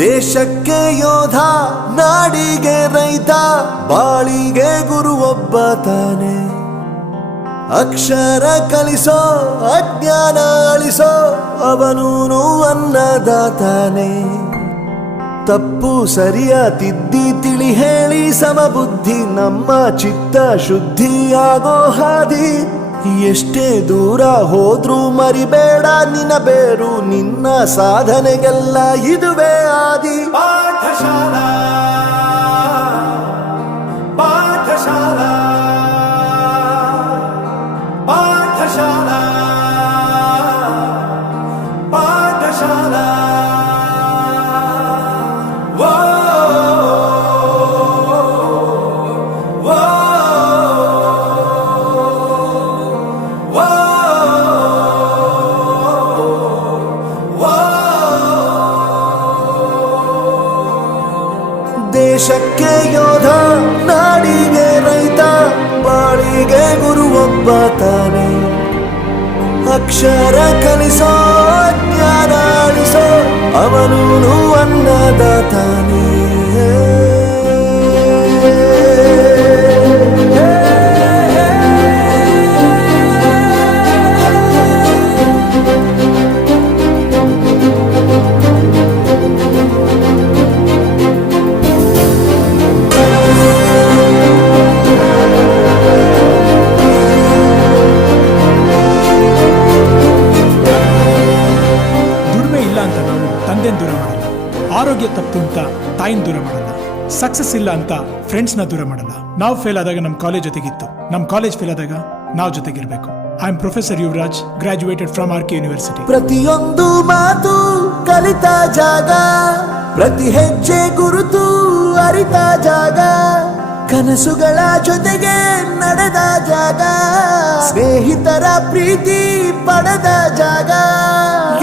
ದೇಶಕ್ಕೆ ಯೋಧ, ನಾಡಿಗೆ ರೈತ, ಬಾಳಿಗೆ ಗುರು ಒಬ್ಬ ತಾನೆ. ಅಕ್ಷರ ಕಲಿಸೋ, ಅಜ್ಞಾನ ಅಳಿಸೋ, ಅವನೂನು ಅನ್ನದಾತಾನೆ. ತಪ್ಪು ಸರಿಯ ತಿದ್ದಿ ತಿಳಿ ಹೇಳಿ ಸಮಬುದ್ಧಿ ನಮ್ಮ ಚಿತ್ತ ಶುದ್ಧಿಯಾಗೋ ಹಾದಿ. ಎಷ್ಟೇ ದೂರ ಹೋದ್ರೂ ಮರಿಬೇಡ ನಿನ್ನ ಬೇರು, ನಿನ್ನ ಸಾಧನೆಗೆಲ್ಲ ಇದುವೇ ಆದಿ. ಪಾಠಶಾಲಾ ಪಾಠಶಾಲಾ ಪಾಠಶಾಲಾ ಪಾಠಶಾಲಾ. ದೇಶಕ್ಕೆ ಯೋಧ, ನಾಡಿಗೆ ರೈತ, ಬಾಳಿಗೆ ಗುರು ಒಬ್ಬ ತಾನೆ. ಅಕ್ಷರ ಕಲಿಸೋ, ಜ್ಞಾನ ಅಳಿಸೋ, ಅವನೂನು ಅನ್ನದಾತಾನೆ. ದೂರ ಮಾಡಲ್ಲ, ಆರೋಗ್ಯ ತಪ್ಪು ಅಂತ ತಾಯಿನ ದೂರ ಮಾಡಲ್ಲ, ಸಕ್ಸಸ್ ಇಲ್ಲ ಅಂತ ಫ್ರೆಂಡ್ಸ್ ನ ದೂರ ಮಾಡಲ್ಲ. ನಾವು ಫೇಲ್ ಆದಾಗ ನಮ್ ಕಾಲೇಜ್ ಜೊತೆಗಿತ್ತು, ನಮ್ ಕಾಲೇಜ್ ಫೇಲ್ ಆದಾಗ ನಾವು ಜೊತೆಗಿರ್ಬೇಕು. I am professor Yuvraj, graduated from R K university. ಪ್ರತಿಯೊಂದು ಮಾತು ಕಲಿತ ಜಾಗ, ಪ್ರತಿ ಹೆಜ್ಜೆ ಗುರುತು ಅರಿತ ಜಾಗ, ಕನಸುಗಳ ಜೊತೆಗೆ ನಡೆದ ಜಾಗ, ಸ್ನೇಹಿತರ ಪ್ರೀತಿ ಪಡೆದ ಜಾಗ.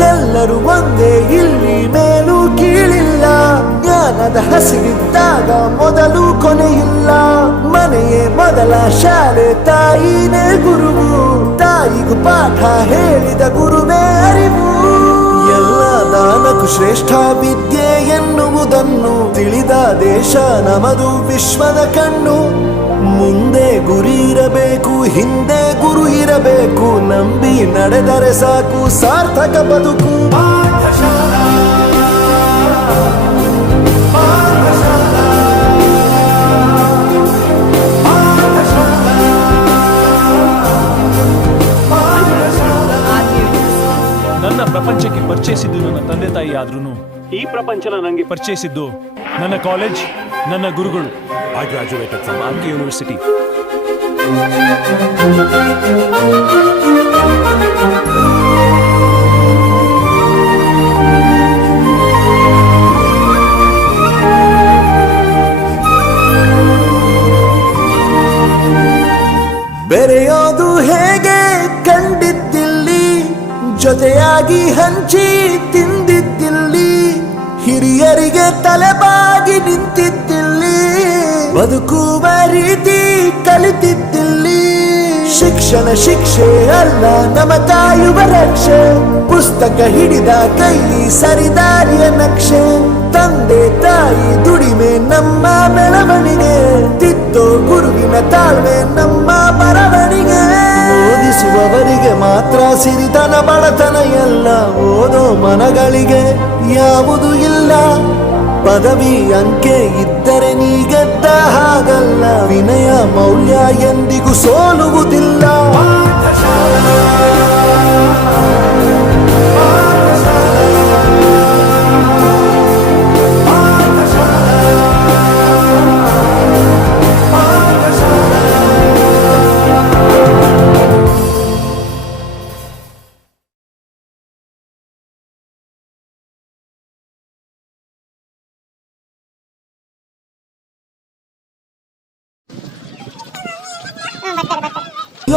ಎಲ್ಲರೂ ಒಂದೇ, ಇಲ್ಲಿ ಮೇಲೂ ಕೀಳಿಲ್ಲ, ಜ್ಞಾನದ ಹಸಿವಿದ್ದಾಗ ಮೊದಲು ಕೊನೆಯಿಲ್ಲ. ಮನೆಯೇ ಮೊದಲ ಶಾಲೆ, ತಾಯಿನೇ ಗುರುವು, ತಾಯಿಗೂ ಪಾಠ ಹೇಳಿದ ಗುರುವೇ ಅರಿವು. ಎಲ್ಲ ದಾನಕ್ಕೂ ಶ್ರೇಷ್ಠ ವಿದ್ಯೆ ಎನ್ನುವುದನ್ನು ತಿಳಿದ ದೇಶ ನಮದು, ವಿಶ್ವದ ಕಣ್ಣು. ಮುಂದೆ ಗುರಿ ಇರಬೇಕು, ಹಿಂದೆ ಗುರು ಇರಬೇಕು, ನಂಬಿ ನಡೆದರೆ ಸಾಕು ಸಾರ್ಥಕ ಬದುಕು. ಪಾಠಶಾಲಾ ಪಾಠಶಾಲಾ ಪಾಠಶಾಲಾ ಪಾಠಶಾಲಾ. ನನ್ನ ಪ್ರಪಂಚಕ್ಕೆ ಪರಿಚಯಿಸಿದ್ದು ನನ್ನ ತಂದೆ ತಾಯಿ ಆದ್ರೂ ಈ ಪ್ರಪಂಚನ ನನಗೆ ಪರಿಚಯಿಸಿದ್ದು ನನ್ನ ಕಾಲೇಜ್, ನನ್ನ ಗುರುಗಳು. I graduated from R K university. ಬೆರೆಯೋದು ಹೇಗೆ ಕಂಡಿದ್ದಿಲ್ಲಿ, ಜೊತೆಯಾಗಿ ಹಂಚಿ ತಿಂದಿದ್ದಿಲ್ಲಿ, ಹಿರಿಯರಿಗೆ ತಲೆಬಾಗಿ ನಿಂತಿದ್ದಿಲ್ಲಿ, ಬದುಕುವ ರೀತಿ ಕಲಿತಿದ್ದಿಲ್ಲಿ. ಶಿಕ್ಷಣ ಶಿಕ್ಷೆ ಅಲ್ಲ, ನಮ ಕಾಯುವ ರಕ್ಷೆ, ಪುಸ್ತಕ ಹಿಡಿದ ಕೈ ಸರಿದಾರಿಯ ನಕ್ಷೆ. ತಂದೆ ತಾಯಿ ದುಡಿಮೆ ನಮ್ಮ ಬೆಳವಣಿಗೆ, ತಿದ್ದೋ ಗುರುವಿನ ತಾಳ್ಮೆ ನಮ್ಮ ಬರವಣಿಗೆ. ಓದಿಸುವವರಿಗೆ ಮಾತ್ರ ಸಿರಿತನ ಬಡತನ ಎಲ್ಲ, ಓದೋ ಮನಗಳಿಗೆ ಯಾವುದು ಇಲ್ಲ. ಪದವಿ ಅಂಕೆ ಇದ್ದರೆ ನೀ ಗೆದ್ದ ಹಾಗಲ್ಲ, ವಿನಯ ಮೌಲ್ಯ ಎಂದಿಗೂ ಸೋಲುವುದಿಲ್ಲ.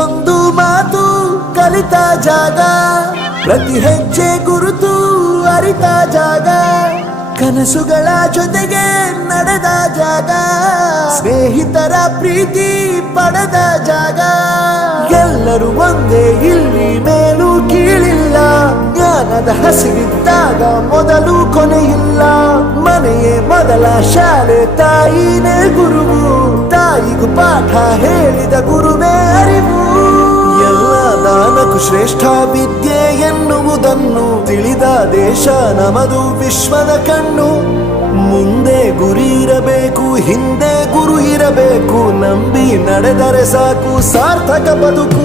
ಒಂದು ಮಾತು ಕಲಿತ ಜಾಗ, ಪ್ರತಿ ಹೆಜ್ಜೆ ಗುರುತು ಅರಿತ ಜಾಗ, ಕನಸುಗಳ ಜೊತೆಗೆ ನಡೆದ ಜಾಗ, ಸ್ನೇಹಿತರ ಪ್ರೀತಿ ಪಡೆದ ಜಾಗ. ಎಲ್ಲರೂ ಒಂದೇ, ಇಲ್ಲಿ ಮೇಲೂ ಕೀಳಿಲ್ಲ, ಜ್ಞಾನದ ಹಸಿವಿದ್ದಾಗ ಮೊದಲು ಕೊನೆಯಿಲ್ಲ. ಮನೆಯೇ ಮೊದಲ ಶಾಲೆ, ತಾಯಿನೇ ಗುರುವು, ತಾಯಿಗೂ ಪಾಠ ಹೇಳಿದ ಗುರುವೇ ಅರಿವು. ಎಲ್ಲ ದಾನಕ್ಕೂ ಶ್ರೇಷ್ಠ ವಿದ್ಯೆ ಎನ್ನುವುದನ್ನು ತಿಳಿದ ದೇಶ ನಮದು, ವಿಶ್ವದ ಕಣ್ಣು. ಮುಂದೆ ಗುರಿ ಇರಬೇಕು, ಹಿಂದೆ ಗುರು ಇರಬೇಕು, ನಂಬಿ ನಡೆದರೆ ಸಾಕು ಸಾರ್ಥಕ ಬದುಕು.